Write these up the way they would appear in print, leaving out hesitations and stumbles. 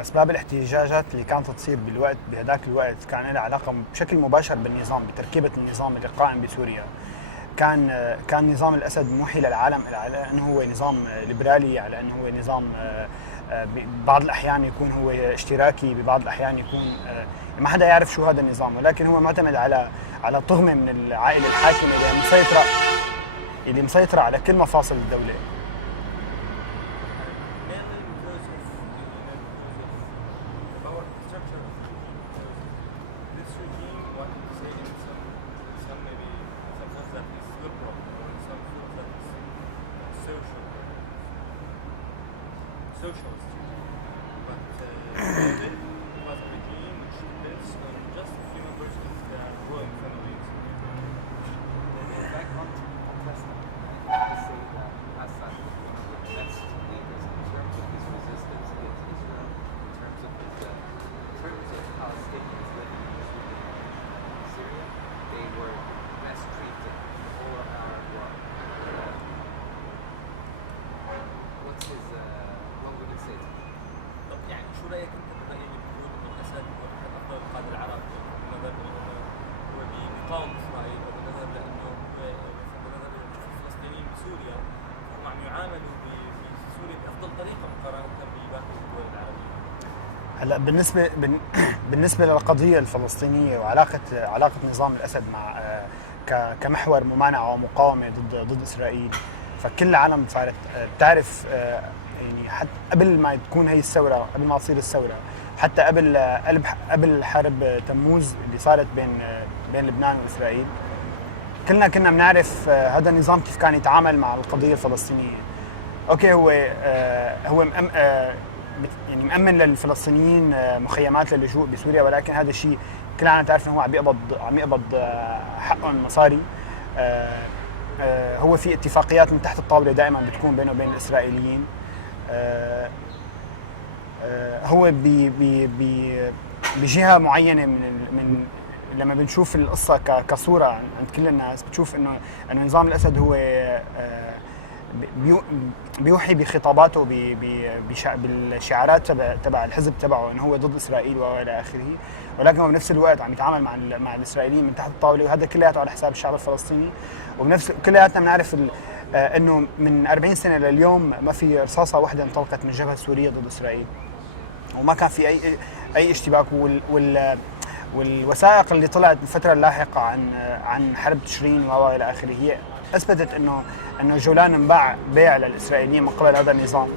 أسباب الاحتجاجات اللي كانت تصير بهذاك الوقت كان لها علاقة بشكل مباشر بالنظام، بتركيبة النظام اللي قائم بسوريا. كان نظام الأسد موحي للعالم على أنه هو نظام ليبرالي، على أنه هو نظام ببعض الأحيان يكون هو اشتراكي، ببعض الأحيان يكون ما حدا يعرف شو هذا النظام، ولكن هو معتمد على طغمة من العائلة الحاكمة اللي مسيطرة على كل مفاصل الدولة. Socialist, but it was a regime which depends on just a few members of the ruling families. Is that contested? I say that Assad was one of the best leaders in terms of his resistance against Israel, in terms of Palestinians living in Syria. They were best treated in the whole of Arab world. What's his what would it say to me? طب يعني شو رايك انت بالراي اللي بيقول انه الاسد هو احد افضل القاده العرب بالنظر لانه هو بيقاوم اسرائيل، وبالنظر لانه بالنظر لنشوف الفلسطينيين بسوريا هم عم يعاملوا بسوريا بافضل طريقه مقارنه بباقي الدول العربيه. هلا بالنسبه للقضيه الفلسطينيه وعلاقه نظام الاسد مع كمحور ممانعه ومقاومه ضد اسرائيل، فكل العالم صارت بتعرف، يعني حتى قبل ما تكون هي الثوره، قبل ما تصير الثوره، حتى قبل حرب تموز اللي صارت بين لبنان واسرائيل، كلنا كنا بنعرف هذا النظام كيف كان يتعامل مع القضيه الفلسطينيه. اوكي، هو يعني مأمن للفلسطينيين مخيمات للجوء بسوريا، ولكن هذا الشيء كلنا تعرف انه هو عم يقبض حقهم مصاري. هو في اتفاقيات من تحت الطاوله دائما بتكون بينه وبين الاسرائيليين. هو بجهه معينه من لما بنشوف القصه كصوره عند كل الناس، بتشوف انه نظام الاسد هو بيوحي بخطاباته بالشعارات تبع الحزب تبعه انه هو ضد اسرائيل والى اخره، ولكن هو بنفس الوقت عم يتعامل مع الاسرائيليين من تحت الطاوله، وهذا كلياته على حساب الشعب الفلسطيني. وبنفس كلياتنا بنعرف انه من 40 سنه لليوم ما في رصاصه واحده انطلقت من الجبهه السوريه ضد اسرائيل، وما كان في اي اشتباك. والوثائق اللي طلعت بالفتره اللاحقه عن حرب تشرين والى اخره هي اثبتت انه جولان انباع بيع للاسرائيليين من قبل هذا النظام.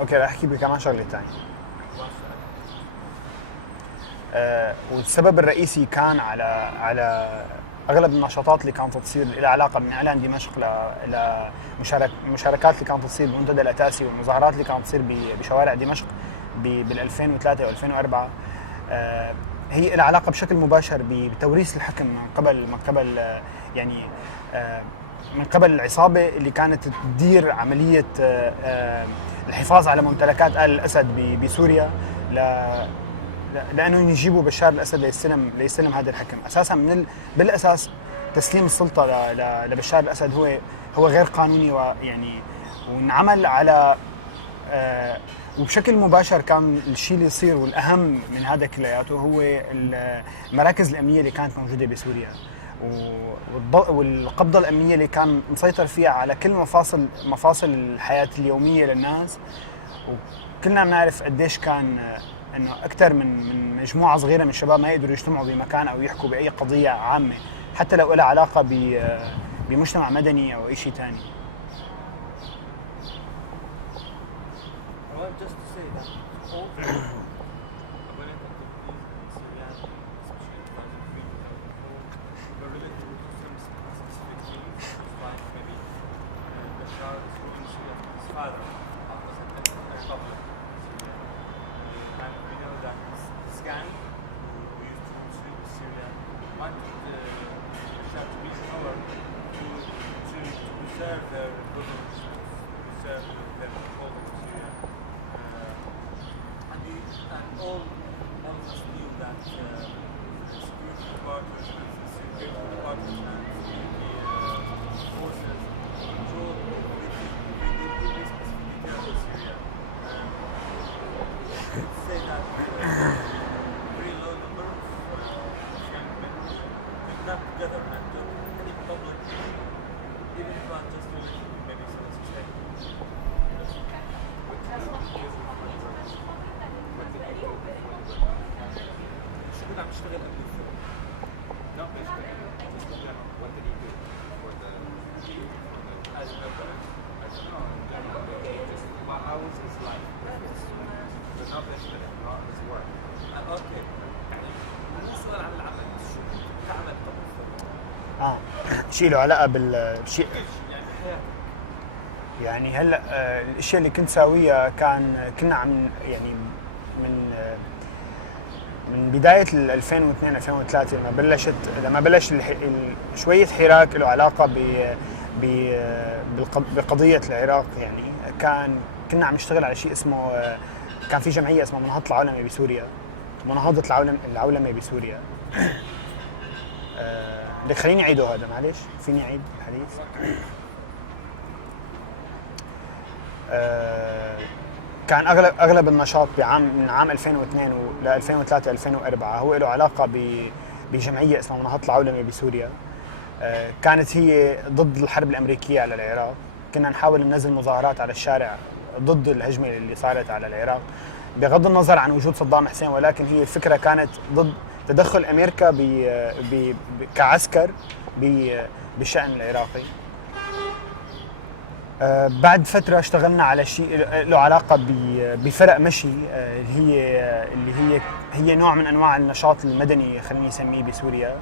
اوكي، رح احكي بكمان شغله ثانيه. والسبب الرئيسي كان على اغلب النشاطات اللي كانت تصير لها علاقه من اعلان دمشق المشاركات اللي كانت تصير بمنتدى الاتاسي، والمظاهرات اللي كانت تصير بشوارع دمشق بال 2003 و 2004. هي لها علاقه بشكل مباشر بتوريث الحكم من قبل يعني من قبل العصابه اللي كانت تدير عمليه الحفاظ على ممتلكات آل الأسد بسوريا، لأنه يجيبوا بشار الأسد ليستلم هذا الحكم. أساسا بالأساس تسليم السلطة لبشار الأسد هو غير قانوني، ويعني وانعمل على وبشكل مباشر. كان الشيء اللي يصير والأهم من هذا كلياته هو المراكز الأمنية اللي كانت موجودة بسوريا، والقبضة الأمنية اللي كان مسيطر فيها على كل مفاصل الحياة اليومية للناس. وكلنا بنعرف قديش كان انه اكثر من مجموعة صغيرة من الشباب ما يقدروا يجتمعوا بمكان او يحكوا بأي قضية عامة، حتى لو لها علاقة بمجتمع مدني او اي شيء ثاني. I want just to say that all when I talk to these Syria, especially in 2003, 2004, were related to some specific things, like maybe Bashar is ruling Syria from his father, after a republic in Syria. And we know that this gang who used to rule Syria wanted Bashar to reach power to preserve their government, to preserve their control over Syria. And all of us knew that security departments and security forces control the specific details of Syria. Say that very low number of young men could not together and do any public, even if not just related to maybe civil society. شو كنت عم تشتغل قبل الفيلم؟ Not basically, just in general. What did he do for the As a member, as no, in general, just how was his life? But not basically, not his work. اوكي يعني مو سؤال عن العمل، شو كنت تعمل قبل الفيلم؟ شيء له علاقه بالشيء يعني حياتك. يعني هلا الاشياء اللي كنت ساويها كنا عم يعني من بدايه 2002 2003 لما بلش شويه حراك له علاقه بقضيه العراق. يعني كنا عم نشتغل على شيء اسمه كان في جمعيه اسمها مناهضه العولمه بسوريا، مناهضه العولمه بسوريا. بدك خليني اعيده هذا معلش، فيني اعيد الحديث؟ كان اغلب النشاط من عام 2002 ل 2003 2004 هو له علاقه بجمعيه اسمها مناهضه العولمه بسوريا. كانت هي ضد الحرب الامريكيه على العراق. كنا نحاول ننزل مظاهرات على الشارع ضد الهجمه اللي صارت على العراق بغض النظر عن وجود صدام حسين، ولكن هي الفكره كانت ضد تدخل امريكا كعسكر بالشأن العراقي. بعد فترة اشتغلنا على شيء له علاقة بفرق مشي اللي هي نوع من انواع النشاط المدني خليني اسميه بسوريا.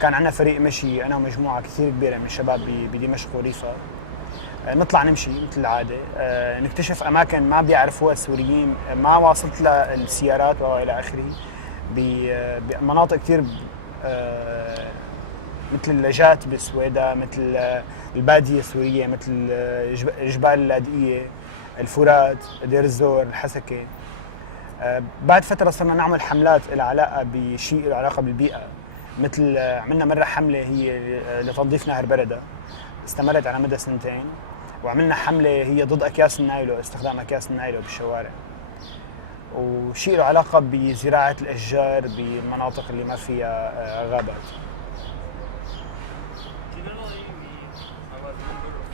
كان عندنا فريق مشي انا ومجموعة كثير كبيرة من الشباب بدمشق وريفا. نطلع نمشي مثل العادة، نكتشف اماكن ما بيعرفوها السوريين، ما واصلت لها السيارات والى اخره، بمناطق كثير مثل اللاجات بالسويداء، مثل البادية السورية، مثل جبال اللاذقية، الفرات، دير الزور، الحسكة. بعد فترة صرنا نعمل حملات لها علاقة بشيء له علاقة بالبيئة، مثل عملنا مرة حملة هي لتنظيف نهر بردة استمرت على مدى 2 سنين، وعملنا حملة هي ضد أكياس النايلو، استخدام أكياس النايلو بالشوارع، وشيء له علاقة بزراعة الأشجار بالمناطق اللي ما فيها غابات. Generally, I was a member of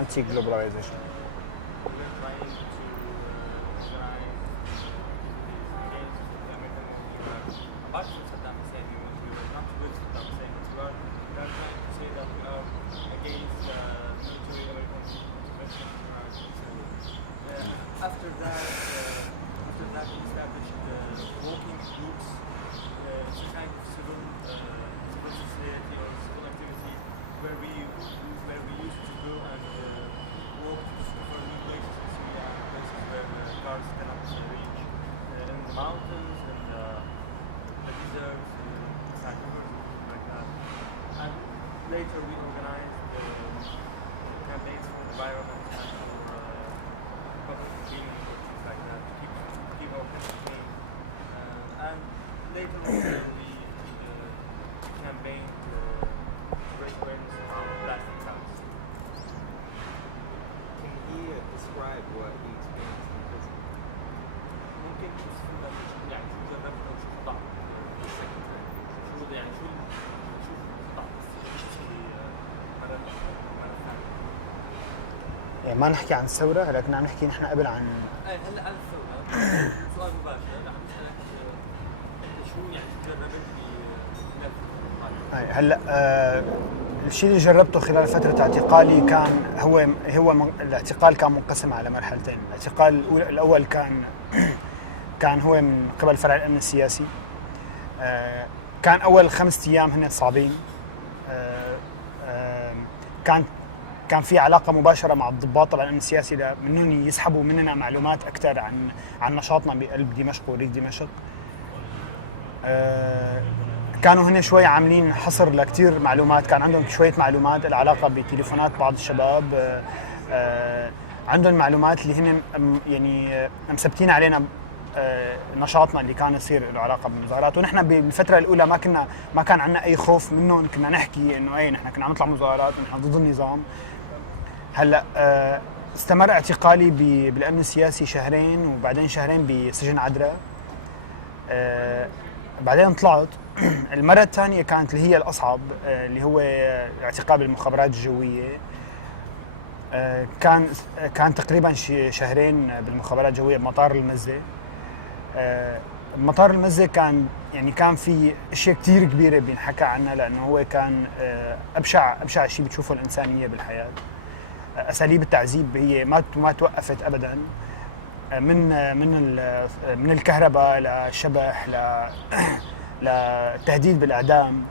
Anti-globalization. We were trying to organize against the American Iraq. Apart from Saddam Hussein, we were not with Saddam Hussein, but we are trying to say that we are against military American intervention in Iraq. After that, we established working groups. It's a kind of civil society or civil activity where we used to go and walk for new places in Syria, places where cars cannot reach, in the mountains and the deserts, inside rivers, and like that. And later we organized campaigns for environment and for public cleaning or things like that to keep our country clean. And later we campaigned to raise awareness around plastic bags. Can he describe what he experienced in prison? ممكن توصف لنا يعني شو جربت او شو خطأت The second time. شو يعني شو خطأت مرة ثانية. يعني ما نحكي عن الثورة، لكن عم نحكي نحن قبل عن هلا عن الثورة سؤال مباشر، انا عم بسألك انت شو يعني شو جربت بخلال هلا الشيء اللي جربته خلال فترة اعتقالي كان الاعتقال كان منقسم على مرحلتين. الاعتقال الأول كان هو من قبل فرع الأمن السياسي. كان أول 5 أيام هن صعبين. كان في علاقة مباشرة مع الضباط تبع الأمن السياسي منهم يسحبوا مننا معلومات أكثر عن نشاطنا بقلب دمشق وريف دمشق. كانوا هنا شوي عاملين حصر لكتير معلومات، كان عندهم شوية معلومات العلاقة بتليفونات بعض الشباب، عندهم معلومات اللي هن يعني مثبتين علينا نشاطنا اللي كان يصير له علاقة بالمظاهرات. ونحن بالفترة الأولى ما كان عندنا أي خوف منهم، كنا نحكي إنه نحن كنا عم نطلع مظاهرات ونحن ضد النظام. هلا استمر اعتقالي بالأمن السياسي 2 شهرين، وبعدين 2 شهرين بسجن عدرا. بعدين طلعت. المرة الثانية كانت اللي هي الأصعب، اللي هو اعتقال بالمخابرات الجوية. كان تقريبا 2 شهرين بالمخابرات الجوية بمطار المزة. مطار المزة كان في اشياء كتير كبيرة بينحكى عنها، لأنه هو كان أبشع شيء بتشوفه الإنسانية بالحياة. أساليب التعذيب هي ما توقفت أبداً، من الكهرباء للشبح للتهديد بالإعدام.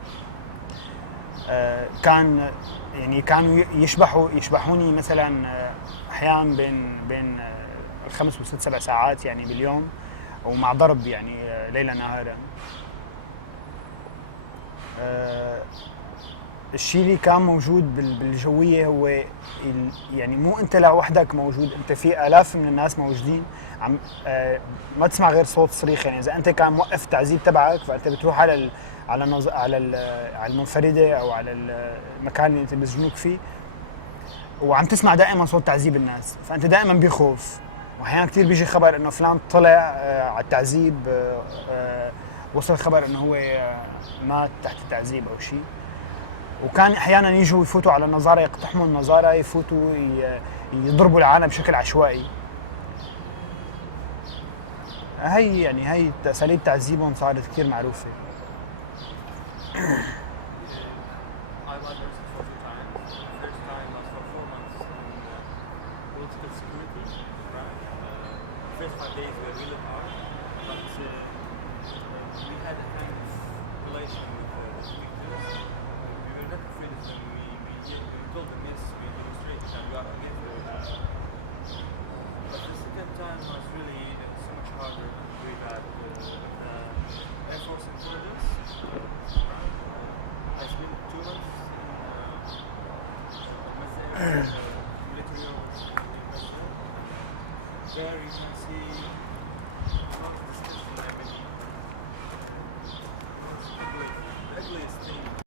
كانوا يشبحوني مثلا أحيانا بين 5 و6 7 ساعات يعني باليوم، ومع ضرب يعني ليلا نهارا. الشيء اللي كان موجود بالجوية هو يعني مو انت لوحدك موجود، انت في آلاف من الناس موجودين عم ما تسمع غير صوت صريخ. يعني اذا انت كان موقف التعذيب تبعك فانت بتروح على المنفردة او على المكان اللي انت بيسجنوك فيه، وعم تسمع دائما صوت تعذيب الناس، فانت دائما بخوف. واحيانا كثير بيجي خبر انه فلان طلع على التعذيب، وصل خبر انه هو مات تحت التعذيب او شيء. وكان احيانا يجوا يفوتوا على النظاره، يقتحموا النظاره، يفوتوا يضربوا العالم بشكل عشوائي. هي اساليب تعذيبهم صارت كثير معروفه. I was arrested for 2 times. The first time was for 4 months in political security, right? The first 5 days were really hard, but we had a kind of relation with the victims. We were not afraid of them. We told them yes, we demonstrated and we are against them. But the second time was really so much harder. We had Air Force intelligence. I spent 2 months in military office. There you can see a lot of the